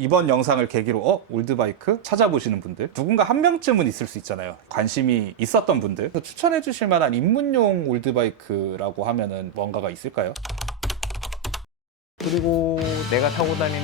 이번 영상을 계기로 올드바이크 찾아보시는 분들 누군가 한 명쯤은 있을 수 있잖아요. 관심이 있었던 분들. 그래서 추천해 주실 만한 입문용 올드바이크라고 하면은 뭔가가 있을까요? 그리고 내가 타고 다니는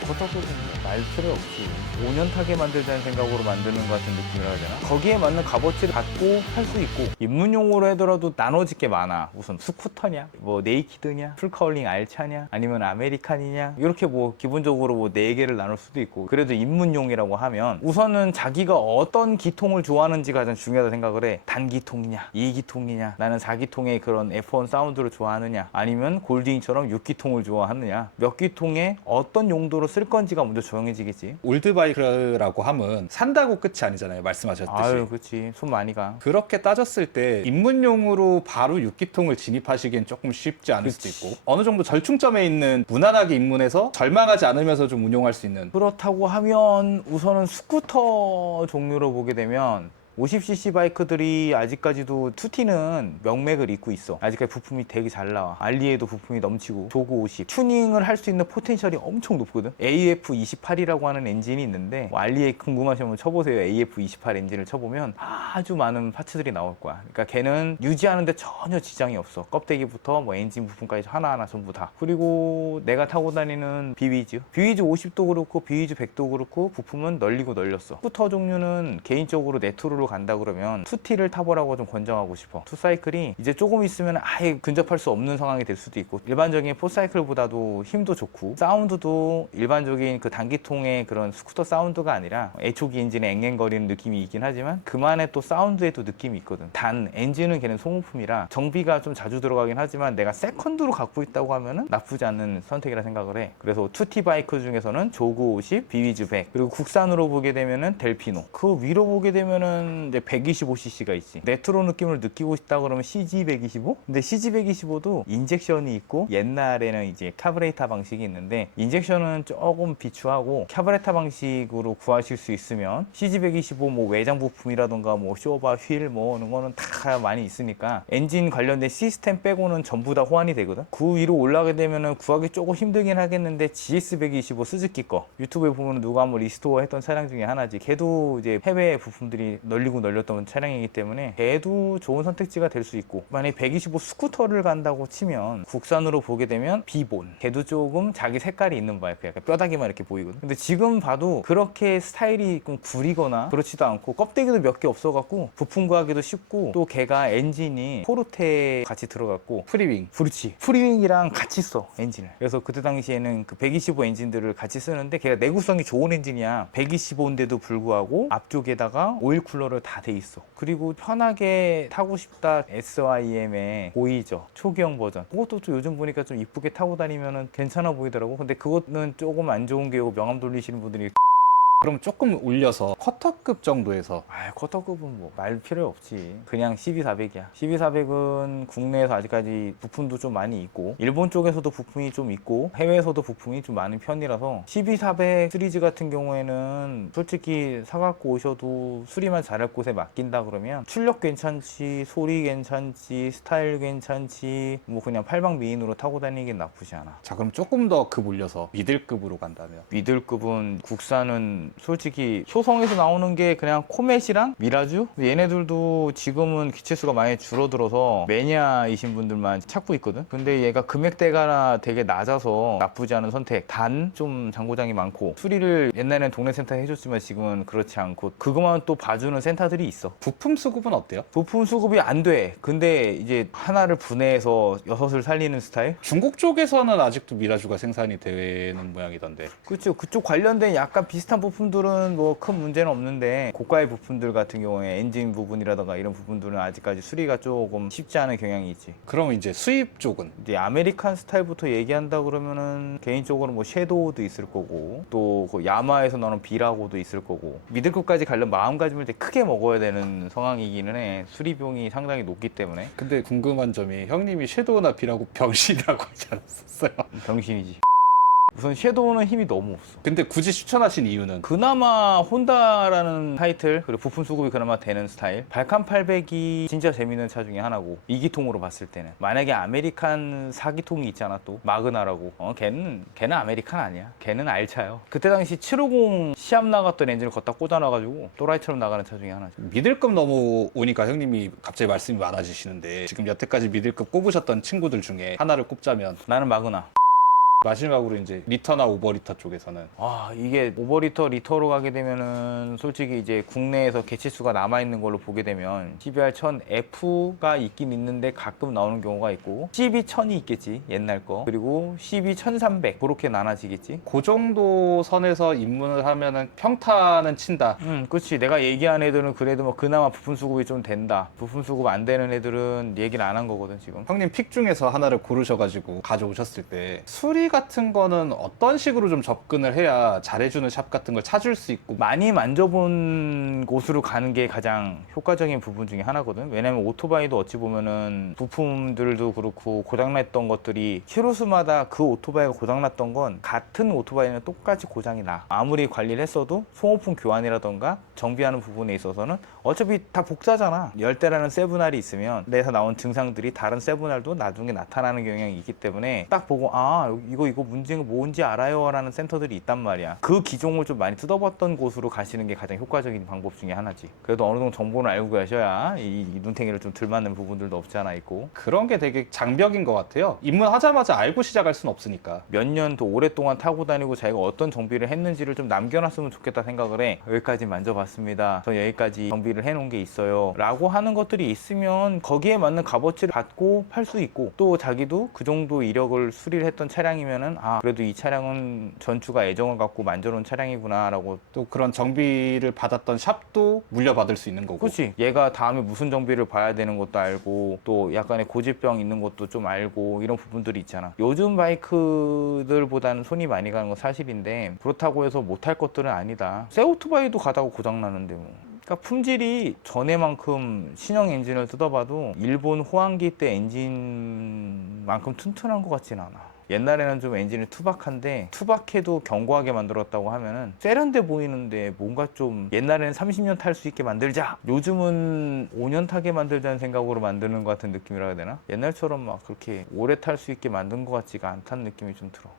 고속도로 말 필요 없지. 5년 타게 만들자는 생각으로 만드는 것 같은 느낌이라 해야 되나? 거기에 맞는 값어치를 갖고 할 수 있고, 입문용으로 하더라도 나눠질 게 많아. 우선 스쿠터냐, 뭐 네이키드냐, 풀카울링 알차냐, 아니면 아메리칸이냐, 이렇게 뭐 기본적으로 뭐 4개를 나눌 수도 있고. 그래도 입문용이라고 하면 우선은 자기가 어떤 기통을 좋아하는지가 가장 중요하다 생각을 해. 단기통이냐, 2기통이냐, 나는 4기통의 그런 F1 사운드를 좋아하느냐, 아니면 골딩처럼 6기통을 좋아하느냐, 몇 기통에 어떤 용도로 쓸 건지가 먼저 정해지겠지. 올드바이크라고 하면 산다고 끝이 아니잖아요. 말씀하셨듯이. 아유, 그치. 손 많이 가. 그렇게 따졌을 때 입문용으로 바로 6기통을 진입하시기엔 조금 쉽지 않을 수도 있고, 어느 정도 절충점에 있는 무난하게 입문해서 절망하지 않으면서 좀 운용할 수 있는. 그렇다고 하면 우선은 스쿠터 종류로 보게 되면 50cc 바이크들이 아직까지도 투티는 명맥을 잇고 있어. 아직까지 부품이 되게 잘 나와. 알리에도 부품이 넘치고, 조그 50 튜닝을 할 수 있는 포텐셜이 엄청 높거든. AF28이라고 하는 엔진이 있는데, 뭐 알리에 궁금하시면 쳐보세요. AF28 엔진을 쳐보면 아주 많은 파츠들이 나올 거야. 그러니까 걔는 유지하는데 전혀 지장이 없어. 껍데기부터 뭐 엔진 부품까지 하나하나 전부 다. 그리고 내가 타고 다니는 비위즈 50도 그렇고 비위즈 100도 그렇고 부품은 널리고 널렸어. 스쿠터 종류는 개인적으로 네트로로 간다 그러면 투티를 타보라고 좀 권장하고 싶어. 투사이클이 이제 조금 있으면 아예 근접할 수 없는 상황이 될 수도 있고, 일반적인 포사이클보다도 힘도 좋고 사운드도 일반적인 그 단기통의 그런 스쿠터 사운드가 아니라 H호기 엔진의 앵앵거리는 느낌이 있긴 하지만 그만의 또 사운드에도 느낌이 있거든. 단 엔진은 걔는 소모품이라 정비가 좀 자주 들어가긴 하지만 내가 세컨드로 갖고 있다고 하면은 나쁘지 않은 선택이라 생각을 해. 그래서 투티 바이크 중에서는 조그 50, 비위즈 100, 그리고 국산으로 보게 되면은 델피노, 그 위로 보게 되면은 이제 125cc가 있지. 네트로 느낌을 느끼고 싶다 그러면 CG125? 근데 CG125도 인젝션이 있고, 옛날에는 이제 카브레이터 방식이 있는데 인젝션은 조금 비추하고 카브레이터 방식으로 구하실 수 있으면 CG125 뭐 외장 부품이라던가 뭐 쇼바, 휠 뭐 이런 거는 다 많이 있으니까 엔진 관련된 시스템 빼고는 전부 다 호환이 되거든. 그 위로 올라가게 되면은 구하기 조금 힘들긴 하겠는데 GS125 스즈키 거 유튜브에 보면 누가 한번 리스토어 했던 차량 중에 하나지. 걔도 이제 해외 부품들이 널리고 널렸던 차량이기 때문에 걔도 좋은 선택지가 될 수 있고, 만약에 125 스쿠터를 간다고 치면 국산으로 보게 되면 비본, 걔도 조금 자기 색깔이 있는 바이크, 약간 뼈다귀만 이렇게 보이거든. 근데 지금 봐도 그렇게 스타일이 좀 구리거나 그렇지도 않고, 껍데기도 몇 개 없어갖고 부품 구하기도 쉽고, 또 걔가 엔진이 포르테 같이 들어갔고 프리윙. 그렇지, 프리윙이랑 같이 써 엔진을. 그래서 그때 당시에는 그 125 엔진들을 같이 쓰는데 걔가 내구성이 좋은 엔진이야. 125인데도 불구하고 앞쪽에다가 오일 쿨러를 다 돼 있어. 그리고 편하게 타고 싶다 SYM의 보이저 초기형 버전, 그것도 좀 요즘 보니까 좀 이쁘게 타고 다니면은 괜찮아 보이더라고. 근데 그거는 조금 안 좋은 게, 명암 돌리시는 분들이 그럼 조금 올려서 쿼터급 정도에서. 쿼터급은 뭐 말 필요 없지. 그냥 CB400이야. CB400은 국내에서 아직까지 부품도 좀 많이 있고, 일본 쪽에서도 부품이 좀 있고, 해외에서도 부품이 좀 많은 편이라서 CB400 시리즈 같은 경우에는 솔직히 사갖고 오셔도 수리만 잘할 곳에 맡긴다 그러면 출력 괜찮지, 소리 괜찮지, 스타일 괜찮지, 뭐 그냥 팔방미인으로 타고 다니긴 나쁘지 않아. 자, 그럼 조금 더 급 올려서 미들급으로 간다면. 미들급은 국산은 솔직히 효성에서 나오는 게 그냥 코멧이랑 미라주? 얘네들도 지금은 기체수가 많이 줄어들어서 매니아이신 분들만 찾고 있거든. 근데 얘가 금액대가 되게 낮아서 나쁘지 않은 선택. 단 좀 장고장이 많고, 수리를 옛날에는 동네 센터에 해줬지만 지금은 그렇지 않고, 그것만 또 봐주는 센터들이 있어. 부품 수급은 어때요? 부품 수급이 안 돼. 근데 이제 하나를 분해해서 6을 살리는 스타일? 중국 쪽에서는 아직도 미라주가 생산이 되는 모양이던데. 그렇죠. 그쪽 관련된 약간 비슷한 부품들은 뭐 큰 문제는 없는데, 고가의 부품들 같은 경우에 엔진 부분이라던가 이런 부분들은 아직까지 수리가 조금 쉽지 않은 경향이 있지. 그러면 이제 수입 쪽은? 이제 아메리칸 스타일부터 얘기한다 그러면은 개인적으로 뭐 섀도우도 있을 거고, 또 그 야마에서 나오는 비라고도 있을 거고, 미들급까지 가려면 마음가짐을 되게 크게 먹어야 되는 상황이기는 해. 수리 비용이 상당히 높기 때문에. 근데 궁금한 점이 형님이 섀도우나 비라고 병신이라고 하지 않았었어요? 병신이지. 우선 섀도우는 힘이 너무 없어. 근데 굳이 추천하신 이유는? 그나마 혼다라는 타이틀 그리고 부품 수급이 그나마 되는 스타일 발칸 800이 진짜 재밌는 차 중에 하나고 2기통으로 봤을 때는 만약에 아메리칸 4기통이 있잖아 또 마그나라고 걔는 아메리칸 아니야. 걔는 알차요. 그때 당시 750 시합 나갔던 엔진을 걷다 꽂아놔가지고 또라이처럼 나가는 차 중에 하나죠. 미들급 넘어오니까 형님이 갑자기 말씀이 많아지시는데 지금 여태까지 미들급 꼽으셨던 친구들 중에 하나를 꼽자면? 나는 마그나. 마지막으로 이제 리터나 오버리터 쪽에서는? 이게 오버리터 리터로 가게 되면은 솔직히 이제 국내에서 개체수가 남아있는 걸로 보게 되면 CBR 1000F가 있긴 있는데 가끔 나오는 경우가 있고 CB 1000이 있겠지 옛날 거 그리고 CB 1300 그렇게 나눠지겠지. 그 정도 선에서 입문을 하면은 평타는 친다. 그치. 내가 얘기한 애들은 그래도 뭐 그나마 부품 수급이 좀 된다. 부품 수급 안 되는 애들은 얘기를 안 한 거거든 지금. 형님 픽 중에서 하나를 고르셔가지고 가져오셨을 때 수리 같은 거는 어떤 식으로 좀 접근을 해야 잘해주는 샵 같은 걸 찾을 수 있고? 많이 만져본 곳으로 가는 게 가장 효과적인 부분 중에 하나거든. 왜냐면 오토바이도 어찌 보면은 부품들도 그렇고 고장났던 것들이 키로수마다 그 오토바이가 고장났던 건 같은 오토바이는 똑같이 고장이 나. 아무리 관리를 했어도 소모품 교환이라던가 정비하는 부분에 있어서는 어차피 다 복사잖아. 열대라는 세분알이 있으면 내에서 나온 증상들이 다른 세분알도 나중에 나타나는 경향이 있기 때문에 딱 보고 이거 문제가 뭔지 알아요 라는 센터들이 있단 말이야. 그 기종을 좀 많이 뜯어봤던 곳으로 가시는 게 가장 효과적인 방법 중에 하나지. 그래도 어느 정도 정보는 알고 가셔야 이 눈탱이를 좀 들 맞는 부분들도 없지 않아 있고. 그런 게 되게 장벽인 것 같아요. 입문하자마자 알고 시작할 순 없으니까. 몇 년 더 오랫동안 타고 다니고 자기가 어떤 정비를 했는지를 좀 남겨놨으면 좋겠다 생각을 해. 여기까지 만져봤습니다. 저 여기까지 정비를 해놓은 게 있어요 라고 하는 것들이 있으면 거기에 맞는 값어치를 받고 팔 수 있고 또 자기도 그 정도 이력을 수리를 했던 차량이면은 그래도 이 차량은 전주가 애정을 갖고 만져놓은 차량이구나 라고. 또 그런 정비를 받았던 샵도 물려받을 수 있는 거고. 그렇지. 얘가 다음에 무슨 정비를 봐야 되는 것도 알고 또 약간의 고질병 있는 것도 좀 알고 이런 부분들이 있잖아. 요즘 바이크들보다는 손이 많이 가는 건 사실인데 그렇다고 해서 못할 것들은 아니다. 새 오토바이도 가다가 고장나는데 뭐. 그러니까 품질이 전에만큼 신형 엔진을 뜯어봐도 일본 호황기 때 엔진만큼 튼튼한 것 같진 않아. 옛날에는 좀 엔진이 투박한데 투박해도 견고하게 만들었다고 하면은 세련돼 보이는데 뭔가 좀 옛날에는 30년 탈 수 있게 만들자, 요즘은 5년 타게 만들자는 생각으로 만드는 것 같은 느낌이라 해야 되나? 옛날처럼 막 그렇게 오래 탈 수 있게 만든 것 같지가 않다는 느낌이 좀 들어.